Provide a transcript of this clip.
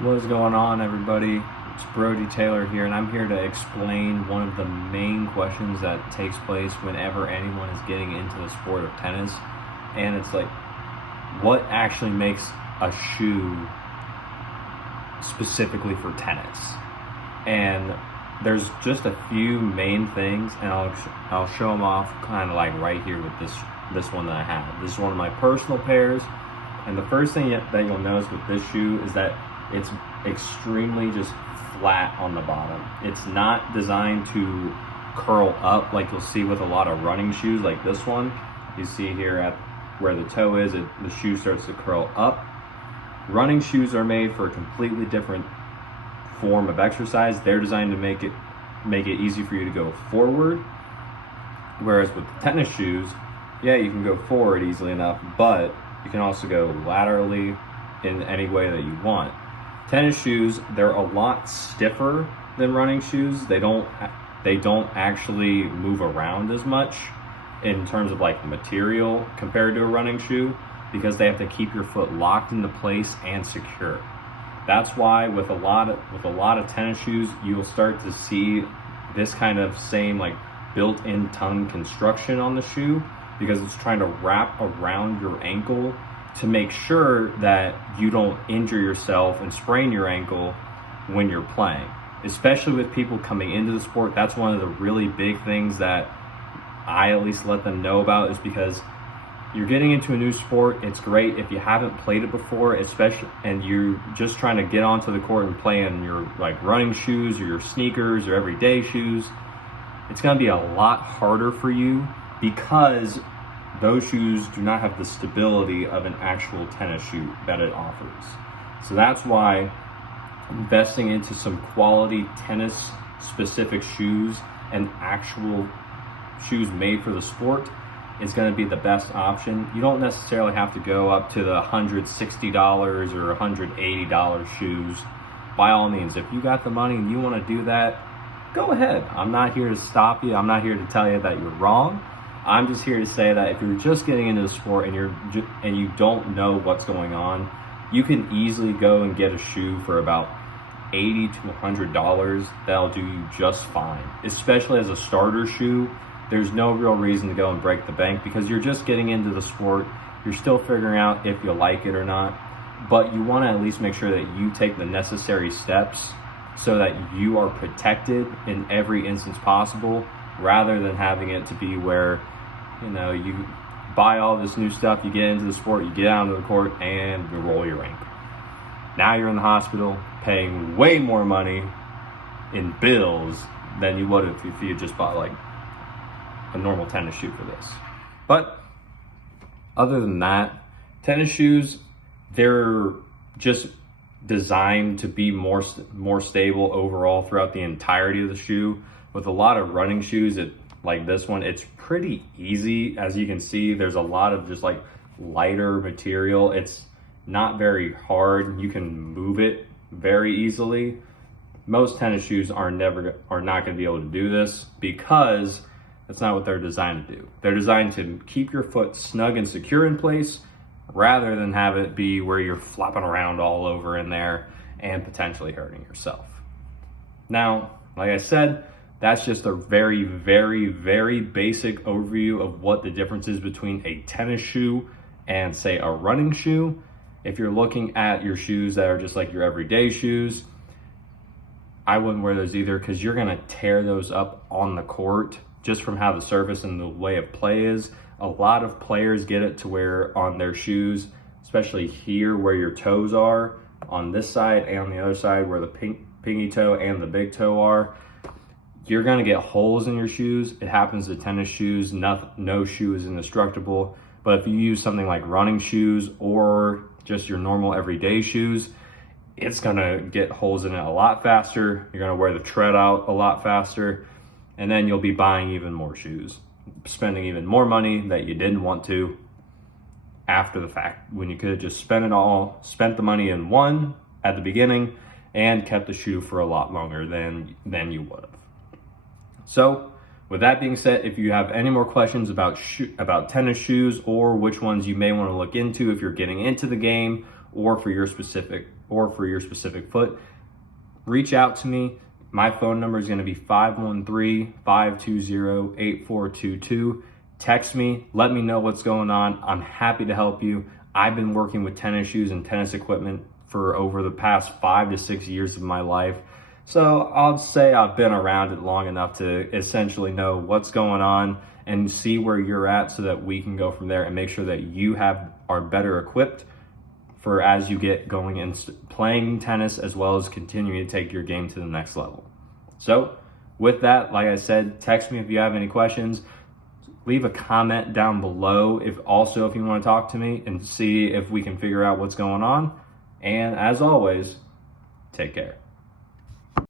What is going on, everybody? It's Brody Taylor here, and I'm here to explain one of the main questions that takes place whenever anyone is getting into the sport of tennis. And it's like, what actually makes a shoe specifically for tennis? And there's just a few main things, and I'll show them off kind of like right here with this one that I have. This is one of my personal pairs, and the first thing that you'll notice with this shoe is that it's extremely just flat on the bottom. It's not designed to curl up like you'll see with a lot of running shoes like this one. You see here at where the toe is, the shoe starts to curl up. Running shoes are made for a completely different form of exercise. They're designed to make it easy for you to go forward. Whereas with tennis shoes, yeah, you can go forward easily enough, but you can also go laterally in any way that you want. Tennis shoes, they're a lot stiffer than running shoes. They don't actually move around as much in terms of like material compared to a running shoe, because they have to keep your foot locked into place and secure. That's why with a lot of tennis shoes, you'll start to see this kind of same like built-in tongue construction on the shoe, because it's trying to wrap around your ankle to make sure that you don't injure yourself and sprain your ankle when you're playing. Especially with people coming into the sport, that's one of the really big things that I at least let them know about, is because you're getting into a new sport. It's great if you haven't played it before, especially, and you're just trying to get onto the court and play in your like running shoes or your sneakers or everyday shoes. It's going to be a lot harder for you because those shoes do not have the stability of an actual tennis shoe that it offers. So that's why investing into some quality tennis specific shoes and actual shoes made for the sport is going to be the best option. You don't necessarily have to go up to the $160 or $180 shoes. By all means, if you got the money and you want to do that, go ahead. I'm not here to stop you. I'm not here to tell you that you're wrong. I'm just here to say that if you're just getting into the sport and you don't know what's going on, you can easily go and get a shoe for about $80 to $100 that'll do you just fine. Especially as a starter shoe, there's no real reason to go and break the bank, because you're just getting into the sport. You're still figuring out if you like it or not, but you want to at least make sure that you take the necessary steps so that you are protected in every instance possible, rather than having it to be where, you know, you buy all this new stuff, you get into the sport, you get out onto the court, and you roll your ankle. Now you're in the hospital paying way more money in bills than you would if you just bought like a normal tennis shoe for this. But other than that, tennis shoes, they're just designed to be more stable overall throughout the entirety of the shoe. With a lot of running shoes, like this one, it's pretty easy. As you can see, there's a lot of just like lighter material. It's not very hard. You can move it very easily. Most tennis shoes are not going to be able to do this, because that's not what they're designed to do. They're designed to keep your foot snug and secure in place, rather than have it be where you're flopping around all over in there and potentially hurting yourself. Now, like I said, that's just a very, very, very basic overview of what the difference is between a tennis shoe and, say, a running shoe. If you're looking at your shoes that are just like your everyday shoes, I wouldn't wear those either, because you're going to tear those up on the court just from how the surface and the way of play is. A lot of players get it to where on their shoes, especially here where your toes are, on this side and on the other side where the pinky toe and the big toe are, you're going to get holes in your shoes. It happens to tennis shoes. No shoe is indestructible. But if you use something like running shoes or just your normal everyday shoes, it's going to get holes in it a lot faster. You're going to wear the tread out a lot faster. And then you'll be buying even more shoes, spending even more money that you didn't want to after the fact, when you could have just spent the money in one at the beginning and kept the shoe for a lot longer than you would have. So with that being said, if you have any more questions about tennis shoes, or which ones you may want to look into if you're getting into the game, or for your specific or for your specific foot, reach out to me. My phone number is going to be 513-520-8422. Text me, let me know what's going on. I'm happy to help you. I've been working with tennis shoes and tennis equipment for over the past 5 to 6 years of my life. So I'll say I've been around it long enough to essentially know what's going on and see where you're at so that we can go from there and make sure that you are better equipped for as you get going and playing tennis, as well as continuing to take your game to the next level. So with that, like I said, text me if you have any questions. Leave a comment down below if you want to talk to me and see if we can figure out what's going on. And as always, take care.